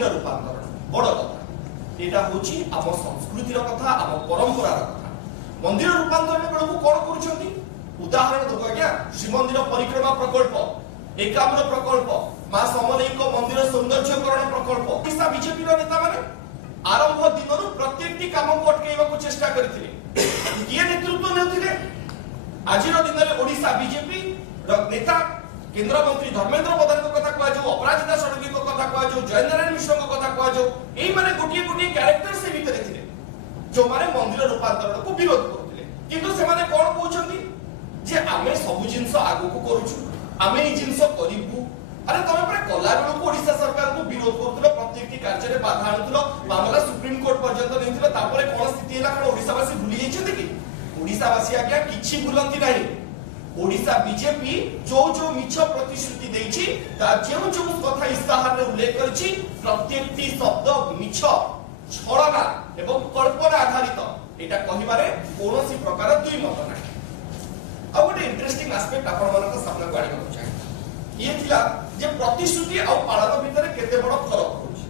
मंदिर रूपांतरण बड़ कथा एटा होची आम संस्कृतिर कथा आम परंपरार कथा मंदिर रूपांतरण बेलू कौन करुछंती उदाहरण दो आज्ञा श्रीमंदिर परिक्रमा प्रकल्प एकाम्र प्रकल्प मां समलेई मंदिर सौंदर्यकरण प्रकल्प ओडिशा बीजेपी नेता माने आरंभ दिनरु प्रत्येकटी काम को अटकाइबा को चेष्टा करथिले किए नेतृत्व नेउथिले आजिर दिन में ओडिशा बीजेपी नेता केंद्र मंत्री धर्मेंद्र प्रधान को कथा कहजो अपराजिता षडंगी को कथा कहजो जयनारायण मिश्र को कथा कहजो एई माने गोटिए गोटिए कैरेक्टर से भीतर थिले जो माने मंदिर रूपांतरण को विरोध करथिले किंतु से माने कोन कहउछंती जे आमे सब जिंस आगु को करूछु आमे ई जिंस करिबु अरे तमे पर कला बेलो को ओडिशा सरकार को विरोध करथिलो प्रत्येकटी कार्य रे बाधा आनुथिलो मामला सुप्रीम कोर्ट पर्यंत नेथिलो तापरे कोन स्थिति हैला कोन ओडिशा वासी भूली जायछथि कि ओडिशा वासी आज्ञा किछि भूलंती नाही ओडिशा बीजेपी जो जो मिछ प्रतिश्रुति देछि ता जेउ जो कथा इस्ताहार रे उल्लेख करछि प्रत्येकटी शब्द मिछ छळना एवं कल्पना आधारित एटा कहिबारे कोनोसी प्रकार दुई मत नाही आ गोटे इंटरेस्टिंग एस्पेक्ट आपण मानक सामने गाडी को चाहे ये थिला जे प्रतिश्रुति आ पालन भितर केते बड़ फरक होछि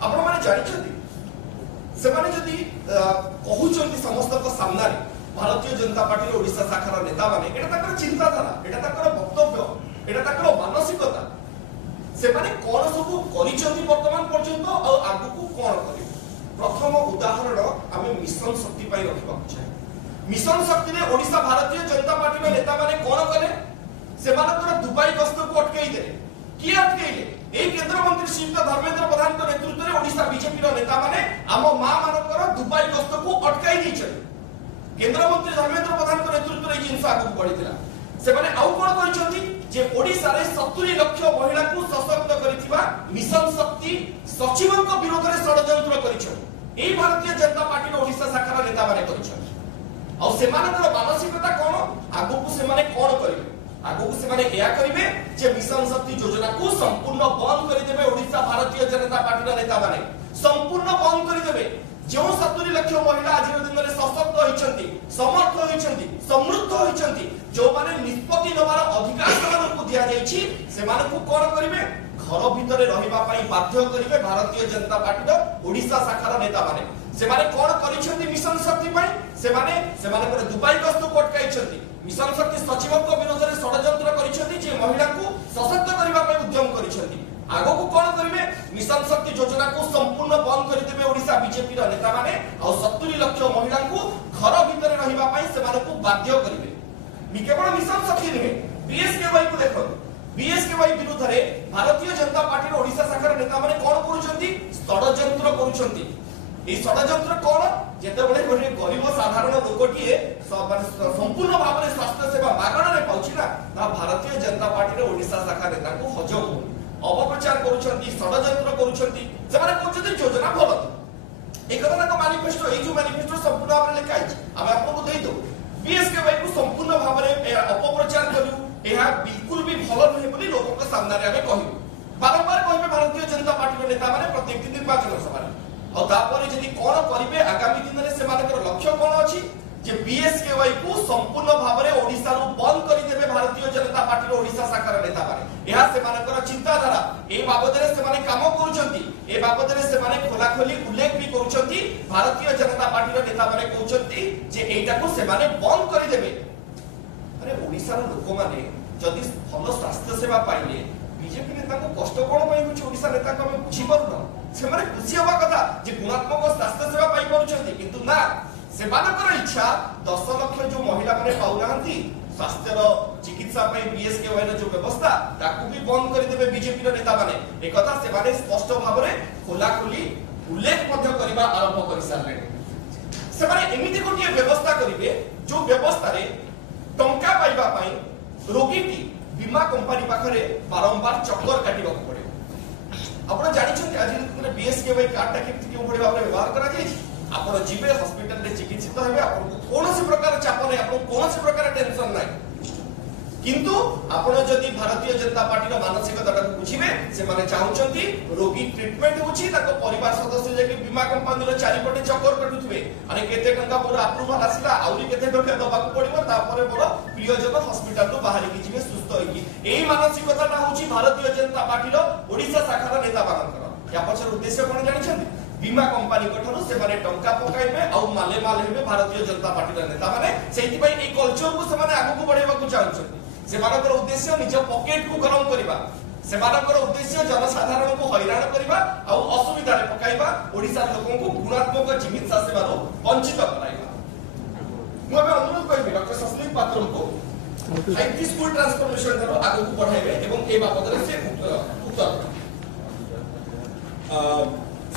आपण माने जानि छथि से माने जदी कहउछन्ती समस्त को सामने भारतीय जनता पार्टी ओडिशा शाखार नेता माने एटा तकर चिंताधारा एटा तकर वक्तव्य एटा तकर मानसिकता से माने कोन सब करिसंती वर्तमान पर्यंत आ आगु को कोन करिवे प्रथम उदाहरण आमे मिशन शक्ति पाई रखबा चाहे मिशन शक्ति रे ओडिशा भारतीय जनता पार्टी नेता माने कोन कले से मानकर दुबई गस्त को अटकाई देले की अटकाइले ए केंद्र मंत्री श्रीयुक्त धर्मेंद्र प्रधान के नेतृत्व रे ओडिशा बीजेपी नेता माने आम मां मानकर दुबई गस्त को अटकाई दैछन केंद्र मंत्री धर्मेंद्र प्रधान के नेतृत्व रे जिंस आगु बढ़िथिला से माने आउ कोन करिसंती जे ओडिसा रे 70 लाख महिला को सशक्त करिथिबा मिशन शक्ति सचिवन को विरोध रे षडयंत्र करिछन एई भारतीय जनता पार्टी रो ओडिशा शाखार नेता माने करिछन आ से मानकर मानसिकता कोन आगु को से माने कोन करिवे आगु को से माने एया करिवे जे मिशन शक्ति योजना को संपूर्ण बंद करि देबे ओडिशा भारतीय जनता पार्टी रो नेता माने संपूर्ण बंद करि देबे जो 70 लाख महिला आज दिन में सशक्त होइछंती समर्थ होइछंती समृद्ध होइछंती जो माने निष्पत्ति नबार अधिकार सेमान को दिया जाइछि सेमान को कोन करिवे घर भीतर रहिबा पई बाध्य करिवे भारतीय जनता पार्टी रो ओडिशा शाखार नेता माने सेमाने कोन करिछंती मिशन शक्ति पई सेमाने पर दुबई गस्त को अटकाइछंती मिशन शक्ति सचिव को विरोध रे षडयंत्र करिछंती जे महिला को सशक्त करिबा पई उद्यम करिछंती आगो को कोन करिवे मिशन शक्ति योजना को संपूर्ण बंद करि देबे ओडिशा बीजेपी रा नेता माने आ 70 लाख महिला को घर भीतर रहिबा पई सेमान को बाध्य करिवे मी केवल मिशन शक्ति रे बीएसकेवाई को देखो बीएसकेवाई विरुद्ध रे भारतीय जनता पार्टी रो ओडिशा शाखार नेता माने कोन करूछंती षडयंत्र करूछंती ए षडयंत्र कोन जेते बळे गोटे गरीब साधारण लोकटिए संपूर्ण भाव रे स्वास्थ्य सेवा मागणा रे पाउछि ना ता भारतीय जनता पार्टी रो ओडिशा शाखा नेता को हजम अपप्रचार करूछंती षडयंत्र करूछंती सेमाने कहउछंती योजना भल एक कथा को मैनिफेस्टो ए जो मैनिफेस्टो संपूर्ण भाव रे लिखाइ हम आपको देइ दो बीएसकेवाई को संपूर्ण भाव रे अपप्रचार करू एहा बिल्कुल भी भल नहे बोली लोगों के सामने रे कहू बारंबार कहबे भारतीय जनता पार्टी रो नेता माने प्रत्येक निर्वाचन सभा और तापर जदी कोन करिवे आगामी दिन रे सेमानकर लक्ष्य कोन अछि जे बीएसकेवाई को संपूर्ण भाव रे ओडिसा रो बंद करि देबे भारतीय जनता पार्टी रो ओडिशा शाखार नेता माने एहा सेमानकर चिंताधारा ए बाबद रे सेमाने काम करूछंती ए बाबद रे सेमाने खोला खोली उल्लेख भी करूछंती भारतीय जनता पार्टी रो नेता माने कहउछंती जे एटा को सेमाने बंद करि देबे अरे ओडिसा रो लोक माने जदी भल स्वास्थ्य सेवा पाइले बीजेपी नेता को कष्ट कोन पई होछ ओडिसा नेता को हम बुझी परुना सेमाने खुशी होबा कथा जे गुणात्मक स्वास्थ्य सेवा पाइ परुछंती किंतु ना सेमानकर इच्छा 10 लाख जो महिला माने पाउनांती स्वास्थ्य रो चिकित्सा पई बीएसकेवाई रो जो व्यवस्था ताकू भी बंद करि देबे बीजेपी रो नेता माने ए कथा से माने स्पष्ट भाव रे खोला खोली उल्लेख मध्य करिबा आरंभ करि सारले से माने एमिति कोटिए व्यवस्था करिवे जो व्यवस्था रे टंका पाइबा पई रोगीटी बीमा कंपनी पाखरे बारंबार चक्कर काटिबा को पड़े आपण जानि छथि आज दिन बीएसकेवाई कार्ड टा केति के भड़ी भाबरे व्यवहार करा जाय आपण जीवे हॉस्पिटल रे चिकित्सित हेबे आपण कोनोसी प्रकार चाप नै आपण कोनोसी प्रकार टेंशन नै किंतु आपण जदी भारतीय जनता पार्टी रो मानसिकता को बुझिबे से माने चाहुचंती रोगी ट्रीटमेंट होची ताको परिवार सदस्य जे बीमा कंपनी रो चारि पटे चक्कर कटुथबे अरे केते टंका मोर अप्रूवल आसिला आउरी केते टंका दबा को पड़िबो तापरे मोर प्रियजन हॉस्पिटल तो बाहर की जिवे सुस्त होई एई मानसिकता ना होची भारतीय जनता पार्टी रो ओडिसा शाखा रो नेता बानकर या पछर उद्देश्य कोन जानिछन बीमा कंपनी कठरो से माने टंका पकाइबे आ माले माल हेबे भारतीय जनता पार्टी नेता माने सेति पई ए कल्चर को से माने आगु को बढ़ेबा को चाहछन से मानकर उद्देश्य निज पॉकेट को गरम करबा से मानकर उद्देश्य जनसाधारण को हैरान करबा आ असुविधा रे पकाइबा ओडिसा लोकन को गुणात्मक चिकित्सा सेवा रो वंचित कराइबा मु अब अनुरोध करबी डॉक्टर सस्मित पात्र को 5T स्कूल ट्रांसफॉर्मेशन धरो आगु को बढ़ाइबे एवं ए बाबत रे से उत्तर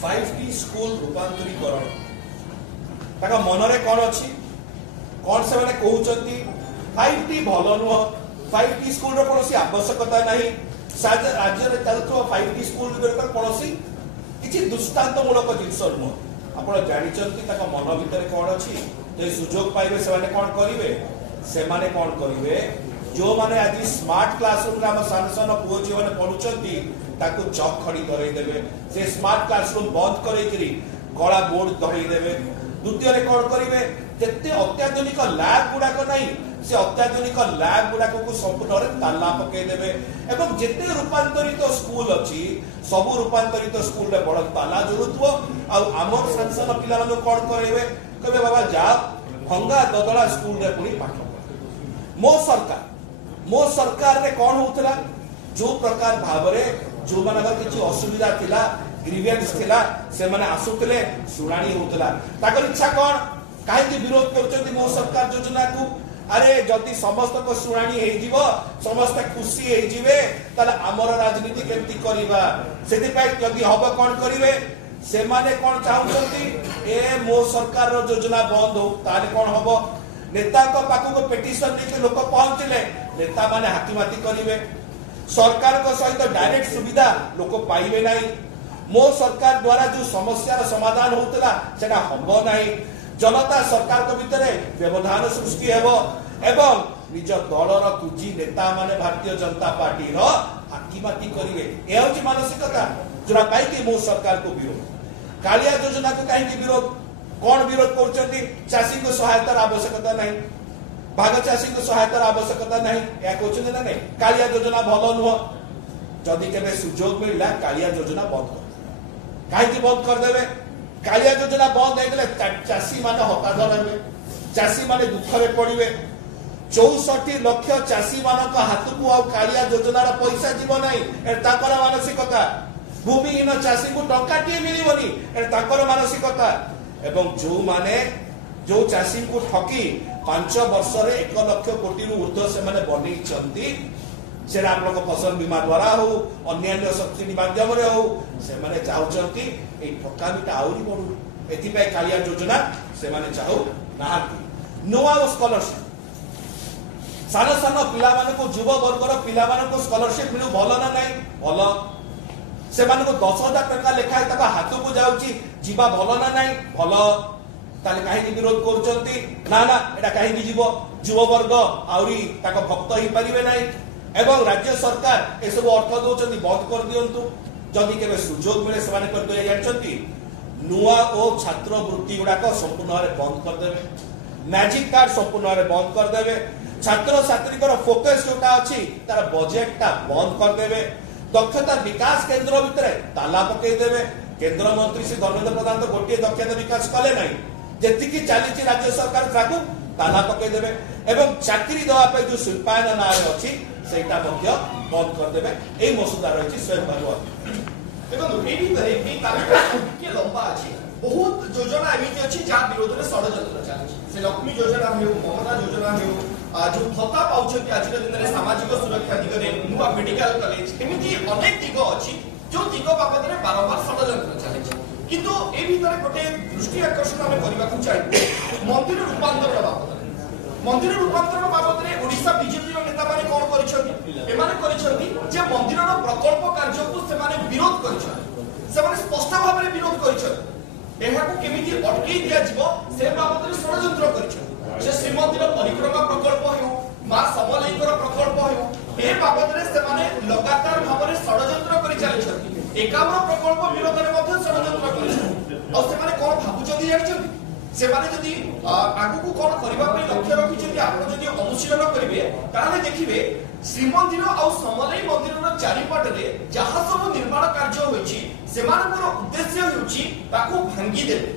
5T स्कूल रूपांतरीकरण ताका मनरे कोन अछि कोन से माने कहउचंती 5T भलो नुह 5T स्कूल रो कोनोसी आवश्यकता नाही राज्य रे चलतो 5T स्कूल रे कोनोसी किछि दुष्टांत मूलक जिंस नुह आपण जानिचंती ताका मन भितरे कोन अछि जे सुजोग पाइबे से माने कोन करिवे से माने कोन करिवे जो माने आज स्मार्ट क्लासरूम रे हम सान सान पुओ जी माने पढुचंती ताको चक खड़ी करई देबे से स्मार्ट क्लासरूम बंद करई करी गळा बोर्ड धरई देबे द्वितीय रे कोन करिवे जत्ते अत्याधुनिक लैब गुडा को नहीं से अत्याधुनिक लैब गुडा को संपूर्ण रे ताला पके देबे एवं जत्ते रूपांतरित स्कूल अछि सब रूपांतरित स्कूल रे बड़ ताला जरूरतव आ हमर संसन पिला माने कोन करैबे कबे बाबा जा भंगा ददला स्कूल रे पुनी पाठ मो सरकार रे कोन होतला जो प्रकार भाबरे जो मानकर किछि असुविधा थिला ग्रीवेंस थिला से माने आसुतले सुनानी होतला ताकर इच्छा कोन काहे कि विरोध करचंती मो सरकार योजना को अरे जदी समस्त को सुनानी हे जीवो समस्त खुशी हे जीवे तले हमर राजनीति केमती करिबा सेति पय जदी हबो कोन करिवे से माने कोन चाहुचंती ए मो सरकार रो योजना बंद हो ताले कोन हबो नेता को पाखु को पिटीशन लेके लोक पहुंचले नेता माने हाथीमाती करिवे सरकार को सहित डायरेक्ट सुविधा लोक पाइबे नाही मो सरकार द्वारा जो समस्या समाधान होतला सेटा हबो नाही जनता सरकार को भितरे व्यवधान सृष्टि हेबो एवं निज दलर कुजी नेता माने भारतीय जनता पार्टी रो हाथीमाती करिवे ए होची मानसिकता जोरा पाई कि मो सरकार को विरोध कालिया योजना को काहे कि विरोध कोन विरोध करचंती चासी को सहायता आवश्यकता नाही भाग चासी को सहायता आवश्यकता नाही या कहउछन ना नहीं कालिया योजना भलो नुह जदी केबे सुजोग मिलला कालिया योजना बंद कर काहे कि बंद कर देबे कालिया योजना बंद हे गेले चासी माने हतादर हेबे चासी माने दुख रे पड़िबे 64 लाख चासी मानक हाथ को आ कालिया योजना रा पैसा जीव नाही ए ताकर मानसिकता भूमिहीन चासी को टंकाटी मिलिबनी ए ताकर मानसिकता एवं जो माने जो चासी को ठकी 5 वर्ष रे 1 लाख कोटी रु ऊर्ध्व से माने बनी चंती से आप लोग फसल बीमा द्वारा हो अन्य सब्सिडी माध्यम रे हो से माने चाहउचंती ए ठकामीटा आउरी बडू एथि पे कालिया योजना से माने चाहू नाहती नोआ स्कॉलरशिप सानो सानो पिला माने को युवा वर्ग रो पिला माने को स्कॉलरशिप मिलु भलो ना नहीं भलो से माने को 10,000 टका लेखा तक हाथ को जाउची जीवा भलो ना नहीं भलो ताले काहे कि विरोध करचंती ना ना एटा काहे कि जीव युवा वर्ग आउरी ताको भक्त ही परिबे नाही एवं राज्य सरकार ए सब अर्थ दोचंती बंद कर दियंतु जदी केबे सुजोग मिले से माने कर दे जानचंती नुआ ओ छात्र वृत्ति गुडा को संपूर्ण रे बंद कर देबे मैजिक कार्ड संपूर्ण रे बंद कर देबे छात्र छात्री को फोकस जोटा अछि तार बजट ता बंद कर देबे दक्षता विकास केंद्र भितरे ताला पकई देबे केंद्र मंत्री श्री धर्मेंद्र प्रधान तो गोटे दक्षता विकास कले नाही जेतिकी चालीची राज्य सरकार ताकू ताला पकई देबे एवं चाकरी दवा पे जो शिल्पायन नारे अछि सेटा मध्य बंद कर देबे एई मसुदा रहिछि स्वयं भगवान देखो एडी करे एई तालिका के लंबा अछि बहुत योजना एमिति अछि जा विरोध रे षडयंत्र चालछि से लक्ष्मी योजना हेउ ममता योजना हेउ जो भत्ता पाउछंती आज दिन रे सामाजिक सुरक्षा दिगरे नुवा मेडिकल कॉलेज एमिति अनेक दिग अछि जो दिग बाबत रे बारंबार षडयंत्र चालछि किंतु ए भीतर गोटे दृष्टि आकर्षण हम करबा को चाहि मंदिर रूपांतरण बाबत रे ओडिशा बीजेपी रो नेता माने कोन करिसथि एमाने करिसथि जे मंदिर रो प्रकल्प कार्य को से माने विरोध करिसथि से माने स्पष्ट भाव रे विरोध करिसथि एहा को केमिति अटकी दिया जिवो से बाबत रे षडयंत्र करिसथि से श्रीमंदिर परिक्रमा प्रकल्प हेउ मां समलेईकर प्रकल्प हेउ ए बाबत रे से माने लगातार भाव रे षडयंत्र करि चलिसथि एकाम्र प्रकल्प विरोध रे मध्ये षडयंत्र करिसथि आ से माने कोन भाबुचथि जानिसथि से माने जदी आगु को कोन करबा पई लक्ष्य रखिसथि आपण जदी अनुशीलन करिवे ताले देखिबे श्रीमंदिर आ समलेई मंदिर रो चारि पट रे जहा सब निर्माण कार्य होइछि सेमान होची ताको भांगी देबे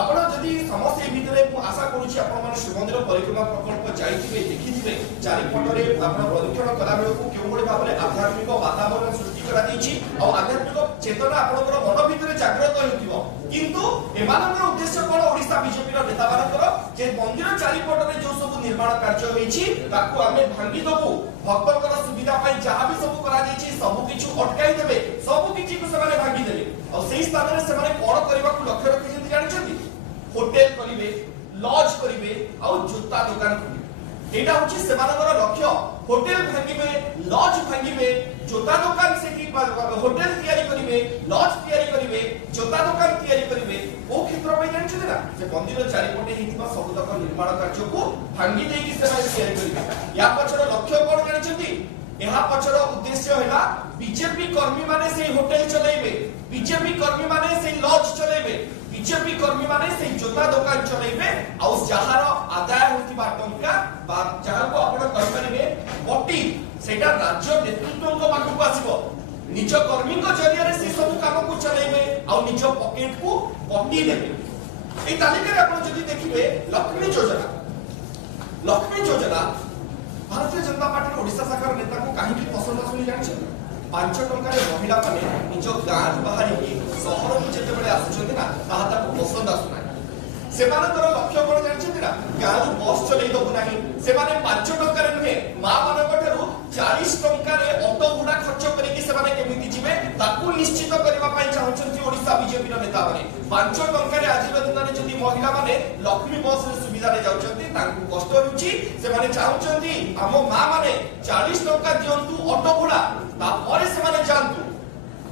आपण जदि समस्त भितर मु आशा करूची आपण माने श्रीमंदिर परिक्रमा प्रकल्प जाइथिबे देखिथिबे चारिपटरे आपण परीक्षण कला बेलको केउ बडे भाबरे आध्यात्मिक वातावरण सृष्टि करा दैछि आ आध्यात्मिक चेतना आपनकर मन भितर जागृत हेउथिबो किंतु एमानकर उद्देश्य कोन ओडिसा बीजेपी रो नेता मानकर जे मंदिर चारिपटरे जो सब निर्माण कार्य होईछि ताको आमे भांगी दबु भक्तकर सुविधा पई जहा भी सब करा दैछि सब किछु अटकाई देबे सब किछि को समाने भांगी देबे और सेही स्थान रे समाने कोन करबा को लक्ष्य रखि जति जानिछथि होटेल करिवे लॉज करिवे और जूता दुकान करिवे एटा होची सेमानकर लक्ष्य होटेल भांगिबे लॉज भांगिबे जूता दुकान से की होटेल तयारी करिवे लॉज तयारी करिवे जूता दुकान तयारी करिवे ओ क्षेत्र पे जानिछथि ना जे मंदिर चारिपटे हितबा सबतक निर्माण कार्य को भांगी देकी सेना तयारी करिवे या पछर लक्ष्य कोन जानिछथि एहा पछर उद्देश्य हैला बीजेपी कर्मी माने से होटेल चलाइबे बीजेपी कर्मी माने से लॉज चलाइबे बीजेपी कर्मी माने से जोता दुकान चलाइबे आ जहार आदाय होतिबा टंका बा जहार को आपण कर परिबे बटी सेटा राज्य नेतृत्व को पाखु आसीबो निज कर्मी को जरिया रे से सब काम को चलाइबे आ निज पॉकेट को बटी देबे ए तालिका रे आपण जदि देखिबे लक्ष्मी योजना भारतीय जनता पार्टी ओडिशा शाखार नेता को काहे की पसंद आसुनी जानि 5 टंका रे महिला माने निज गां बाहरी की शहर को जेते बेले आसुछन्ती ना ताहा ताको पसंद आसुना सेमानकर लक्ष्य कोन जानिछन्ती ना गां बस चलै दबु नाही सेमाने 5 टंका रे नुहे मा मानक ठेरु 40 टंका रे ऑटो गुडा खर्च करी कि सेमाने केमिति जिवे ताकू निश्चित करबा पई चाहउछन्ती ओडिशा बीजेपी रो नेता माने 5 टंका रे आज दिन रे जदी महिला माने लक्ष्मी बस रे सुविधा रे जाउछन्ती ताकू कष्ट होउची सेमाने चाहउछन्ती हम मा माने 40 टंका दियंतु ऑटो गुडा तापरे सेमाने जानतु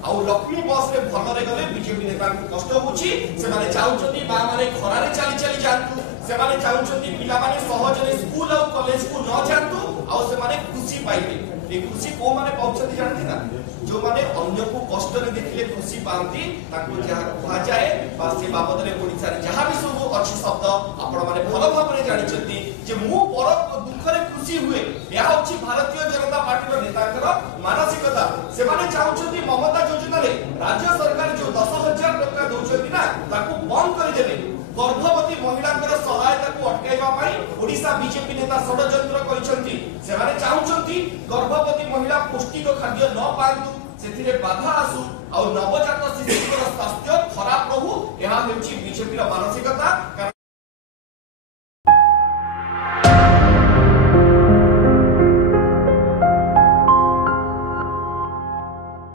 आउ लक्ष्मी बस रे भल रे गले बीजेपी नेता को कष्ट होउची सेमाने चाहउछन्ती मा माने खरा रे चली चली जानतु सेमाने चाहउछन्ती पिला माने सहज रे स्कूल आ कॉलेज को न जानतु आउ सेमाने खुशी पाइबे ए खुशी को माने पाउछन्ती जानथि ना जो माने अन्य को कष्ट रे देखले खुशी पांती ताको जहा कहा जाए बा से बाबद रे ओडिसा रे जहा भी सब अछि शब्द आपण माने भल भाव रे जानिछन्ती जे मु पर दुख रे खुशी हुए या होछि भारतीय जनता पार्टी रो नेताकर मानसिकता से माने चाहउछन्ती ममता योजना रे राज्य सरकार जो 10,000 टका दउछन्ती ना ताको बंद करि देबे गर्भवती महिलांकर सहायता को अटकाइबा पई ओडिसा बीजेपी नेता षडयंत्र करिसन्ती से माने चाहउछन्ती गर्भवती महिला पुष्टिक खाद्य न पांतु सेथिरे बाधा आसु और नवजात शिशुकर स्वास्थ्य खराब रहू एहा हेउची बीजेपी रो मानसिकता कारण